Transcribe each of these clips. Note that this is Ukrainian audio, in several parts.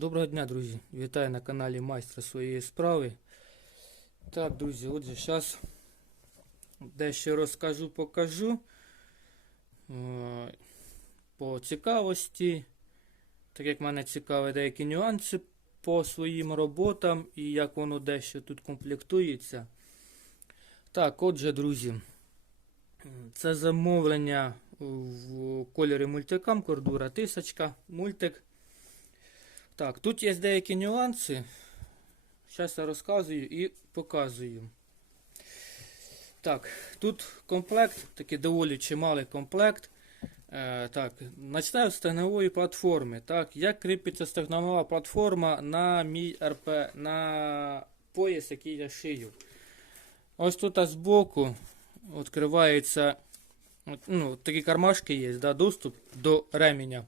Доброго дня, друзі! Вітаю на каналі Майстра своєї справи. Так, друзі, отже, зараз дещо розкажу, покажу Е, по цікавості. Так як мене цікаві деякі нюанси по своїм роботам і як воно дещо тут комплектується. Так, отже, друзі, це замовлення в кольорі мультикам кордура тисячка, мультик. Так, тут є деякі нюанси. Зараз я розказую і показую. Так, тут комплект, такий доволі чималий комплект. Е, так, почнемо з стегнової платформи. Так, як кріпиться стегнова платформа на мій РП, на пояс, який я шию. Ось тут збоку відкривається, ну, такі кармашки є, да, доступ до ременя.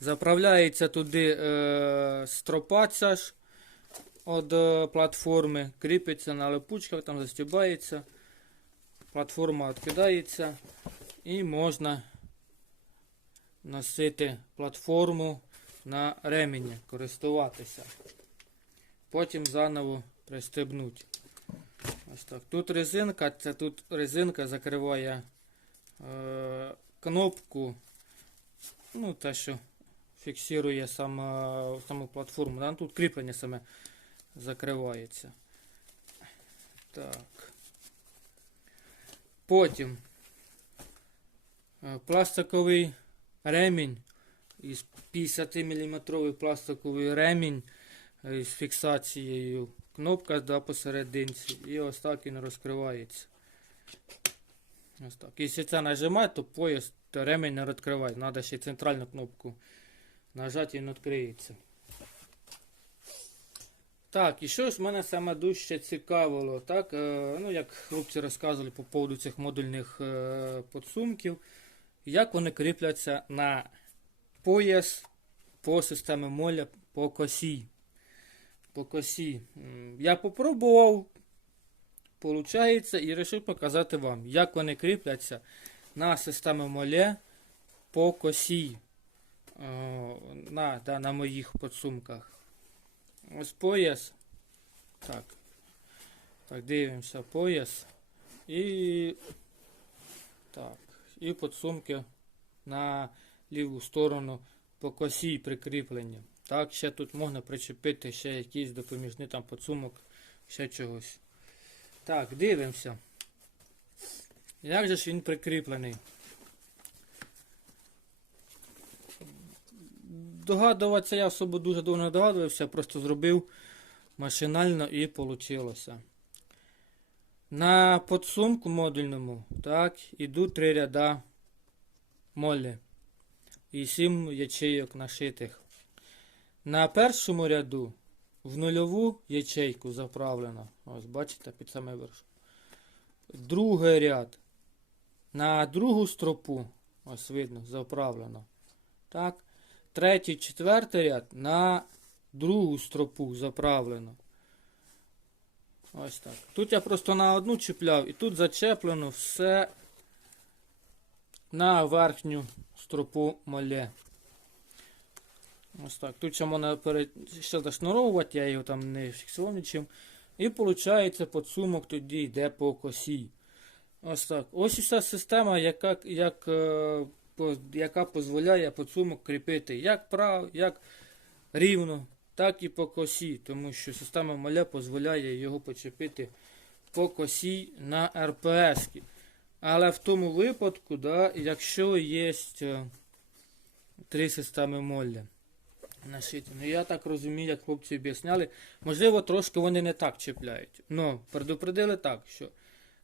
Заправляється туди е, стропа ж від е, платформи, кріпиться на липучках, там застібається. Платформа відкидається і можна носити платформу на ремені, користуватися. Потім заново пристебнути. Ось так. Тут резинка, це тут резинка закриває е, кнопку, ну те, що фіксує саме, саму платформу. Да? Тут кріплення саме закривається. Так. Потім е, пластиковий ремінь із 50 мм пластиковий ремінь е, з фіксацією. Кнопка да, посерединці. І ось так він розкривається. Ось так. Якщо це нажимати, то то ремінь не відкриває. Треба ще центральну кнопку нажати і він відкриється. Так, і що ж мене саме дужче цікавило, так, е, ну як хлопці розказували по поводу цих модульних е, подсумків, як вони кріпляться на пояс по системі моля по косі. По косі. Я попробував, получається, і вирішив показати вам, як вони кріпляться на системі моле по косі. Е, На, да, на моїх подсумках. Ось пояс. Так. Так, дивимося пояс. І. Так. І подсумки на ліву сторону по косі прикріплені. Так, ще тут можна причепити ще якийсь допоміжний там подсумок, ще чогось. Так, дивимося. Як же ж він прикріплений? Догадуватися я особо дуже довго догадувався, просто зробив машинально і вийшло. На подсумку модульному так, ідуть три ряда молі і сім ячейок нашитих. На першому ряду в нульову ячейку заправлено. Ось, бачите, під самий верх. Другий ряд. На другу стропу, ось видно, заправлено. Так. Третій, четвертий ряд на другу стропу заправлено. Ось так. Тут я просто на одну чіпляв і тут зачеплено все на верхню стропу моле. Ось так. Тут ще можна ще зашнуровувати, я його там не фіксував нічим. І виходить, подсумок тоді йде по косі. Ось так. Ось і вся система, яка як, е, яка дозволяє подсумок кріпити як прав, як рівно, так і по косі. Тому що система моля дозволяє його почепити по косі на РПС. Але в тому випадку, да, якщо є е, три системи молля. Ну, я так розумію, як хлопці об'ясняли. Можливо, трошки вони не так чіпляють. Ну, предупредили так, що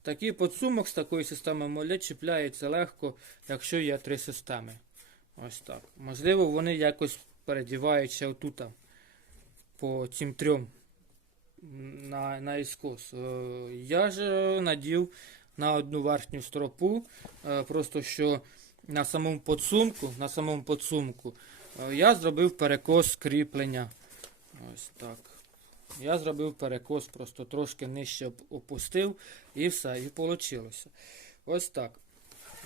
такий подсумок з такої системи моля чіпляється легко, якщо є три системи. Ось так. Можливо, вони якось передівають ще отута по цим трьом на, на іскос. Е, Я ж надів на одну верхню стропу, е, просто що на самому подсумку, на самому подсумку е, я зробив перекос кріплення. Ось так. Я зробив перекос, просто трошки нижче опустив і все, і вийшло. Ось так.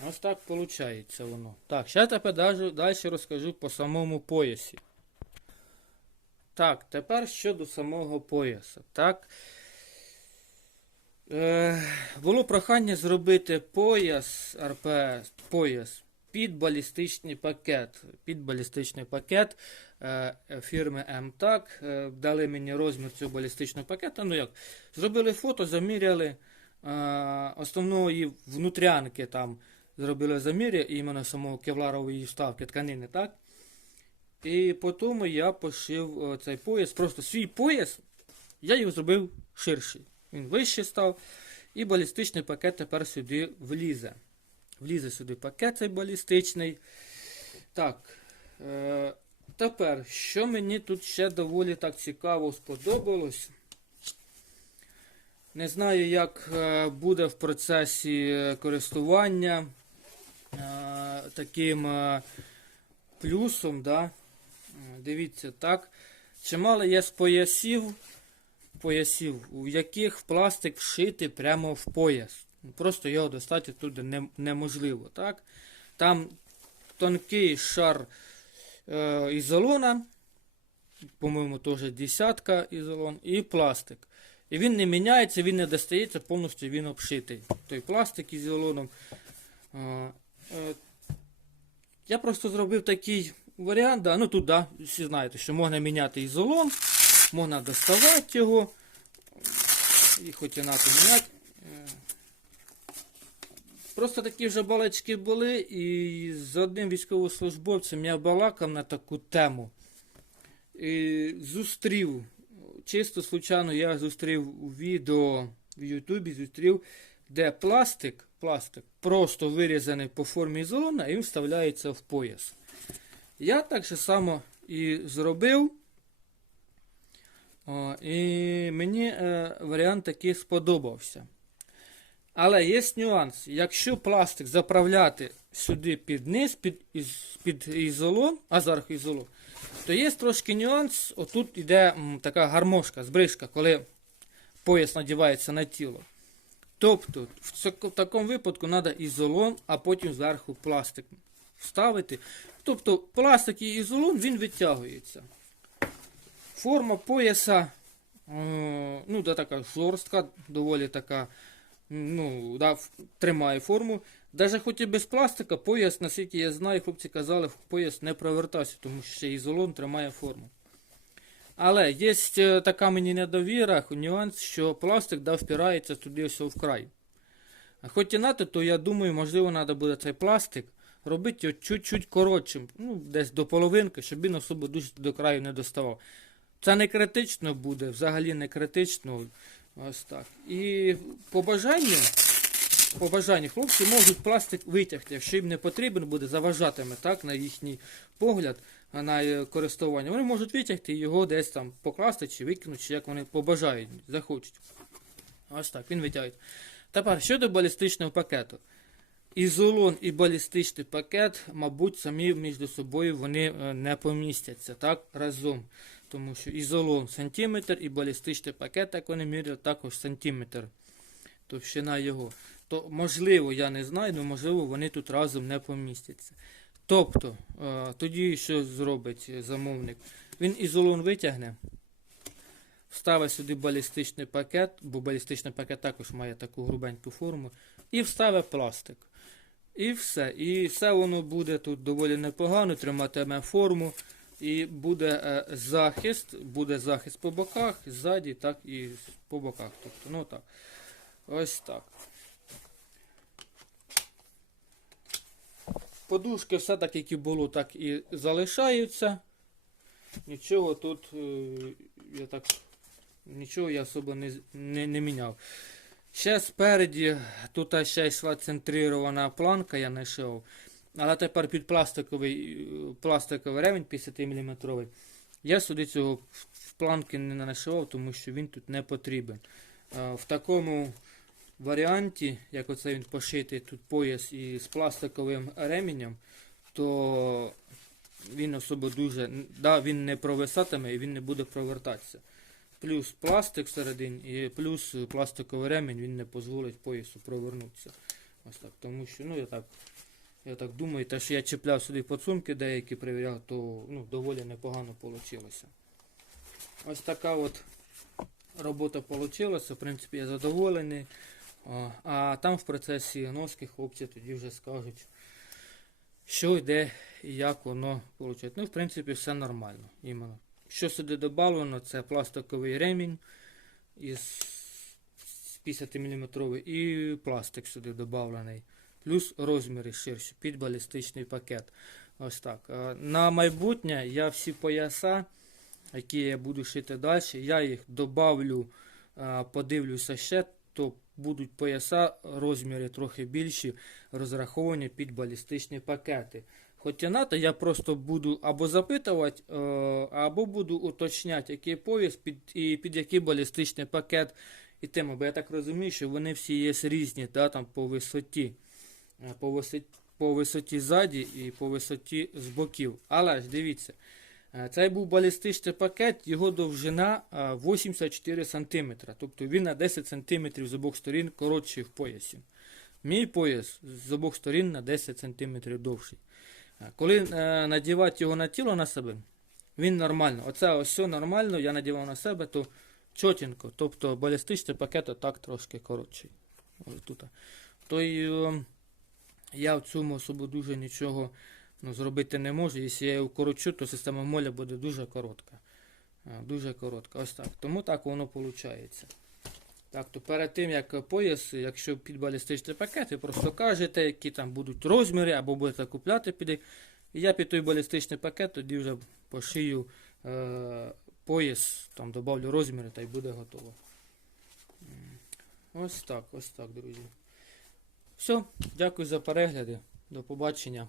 Ось так виходить воно. Так, ще тепер далі розкажу по самому поясі. Так, тепер щодо самого пояса. Так. Е, було прохання зробити пояс РПС, пояс під балістичний пакет. Під балістичний пакет е, фірми МТАК. Е, дали мені розмір цього балістичного пакета. Ну як, зробили фото, заміряли е, основної внутрянки там. Зробили заміри іменно самого кевларової вставки тканини, так? І потім я пошив цей пояс, просто свій пояс, я його зробив ширший. Він вищий став. І балістичний пакет тепер сюди влізе. Влізе сюди пакет цей балістичний. Так. Е, тепер, що мені тут ще доволі так цікаво сподобалось. Не знаю, як е, буде в процесі е, користування е, таким плюсом, да? Дивіться, так. Чимало є з поясів, поясів, у яких пластик вшитий прямо в пояс. Просто його достати туди не, неможливо. Так? Там тонкий шар е, ізолона, по-моєму, теж десятка ізолон, і пластик. І він не міняється, він не достається, повністю він обшитий. Той пластик із ізолоном. Е, е, я просто зробив такий варіант. Да. Ну тут, да, всі знаєте, що можна міняти ізолон, можна доставати його. І хоч і міняти. Просто такі вже балачки були, і з одним військовослужбовцем я балакав на таку тему. І зустрів, чисто случайно я зустрів у відео в Ютубі, зустрів, де пластик, пластик просто вирізаний по формі ізолона і вставляється в пояс. Я так же само і зробив. О, і мені е, варіант такий сподобався. Але є нюанс. Якщо пластик заправляти сюди під низ, під, із, під ізолон, а ізолон, то є трошки нюанс. Отут йде м, така гармошка, збрижка, коли пояс надівається на тіло. Тобто, в, в такому випадку треба ізолон, а потім зверху пластик вставити. Тобто пластик і ізолон він витягується. Форма пояса ну, да, така жорстка, доволі така, ну, да, тримає форму. Даже хоч і без пластика, пояс, наскільки я знаю, хлопці казали, пояс не провертався, тому що ще ізолон тримає форму. Але є е, така мені недовіра, нюанс, що пластик да, впирається туди все вкрай. А хоч і НАТО, то я думаю, можливо, треба буде цей пластик робити його чуть-чуть коротшим, ну, десь до половинки, щоб він особо дуже до краю не доставав. Це не критично буде, взагалі не критично. Ось так. І по бажанню, по бажанню хлопці можуть пластик витягти, якщо їм не потрібен буде, заважатиме так, на їхній погляд, на е, користування. Вони можуть витягти його десь там покласти чи викинути, чи як вони побажають, захочуть. Ось так, він витягує. Тепер щодо балістичного пакету. Ізолон і балістичний пакет, мабуть, самі між собою вони е, не помістяться так, разом. Тому що ізолон сантиметр і балістичний пакет, як вони міряють, також сантиметр. Товщина його. То можливо, я не знаю, але можливо вони тут разом не помістяться. Тобто, е, тоді що зробить замовник? Він ізолон витягне, вставить сюди балістичний пакет, бо балістичний пакет також має таку грубеньку форму, і вставить пластик. І все. І все воно буде тут доволі непогано, триматиме форму. І буде е, захист, буде захист по боках, ззаді, так і по боках. Тобто, ну так. Ось так. Подушки все так, як і було, так і залишаються. Нічого тут, е, я так, нічого я особо не, не, не міняв. Ще спереді, тут ще йшла центрирована планка, я знайшов. Але тепер під пластиковий, пластиковий ремень 50 мм. Я сюди цього в планки не нашивав, тому що він тут не потрібен. Е, В такому варіанті, як оце він пошитий тут пояс із пластиковим ременем, то він особо дуже, да, він не провисатиме і він не буде провертатися. Плюс пластик всередині, і плюс пластиковий ремінь він не дозволить поясу провернутися. Ось так. Тому що, ну я так, я так думаю, те, що я чіпляв сюди подсумки деякі перевіряв, то ну, доволі непогано вийшло. Ось така от робота вийшла. В принципі, я задоволений. А, А там в процесі носки хлопці тоді вже скажуть, що йде і як воно виходить. Ну, в принципі, все нормально. Іменно. Що сюди додано, це пластиковий ремінь із 50 мм і пластик сюди додавлений. Плюс розміри ширші під балістичний пакет. Ось так. Е, На майбутнє я всі пояса, які я буду шити далі, я їх добавлю, е, подивлюся ще, то будуть пояса розміри трохи більші, розраховані під балістичні пакети. Хоча НАТО я просто буду або запитувати, е, або буду уточняти, який пояс під, і під який балістичний пакет і тема. Бо я так розумію, що вони всі є різні да, там, по висоті. Е, По висоті, по висоті ззаді і по висоті з боків. Але ж дивіться, е, цей був балістичний пакет, його довжина е, 84 см. Тобто він на 10 см з обох сторін коротший в поясі. Мій пояс з обох сторін на 10 см довший. Е, Коли е, надівати його на тіло на себе, він нормально. Оце ось все нормально, я надівав на себе, то чотенько. Тобто балістичний пакет отак трошки коротший. Ось тут. То й, е, я в цьому особо дуже нічого ну, зробити не можу. Якщо я його корочу, то система моля буде дуже коротка. Е, Дуже коротка. Ось так. Тому так воно виходить. Так, то перед тим як пояс, якщо під балістичний пакет, ви просто кажете, які там будуть розміри, або будете купляти під. І я під той балістичний пакет тоді вже пошию е, пояс, там добавлю розміри та й буде готово. Ось так, ось так, друзі. Все, дякую за перегляди. До побачення.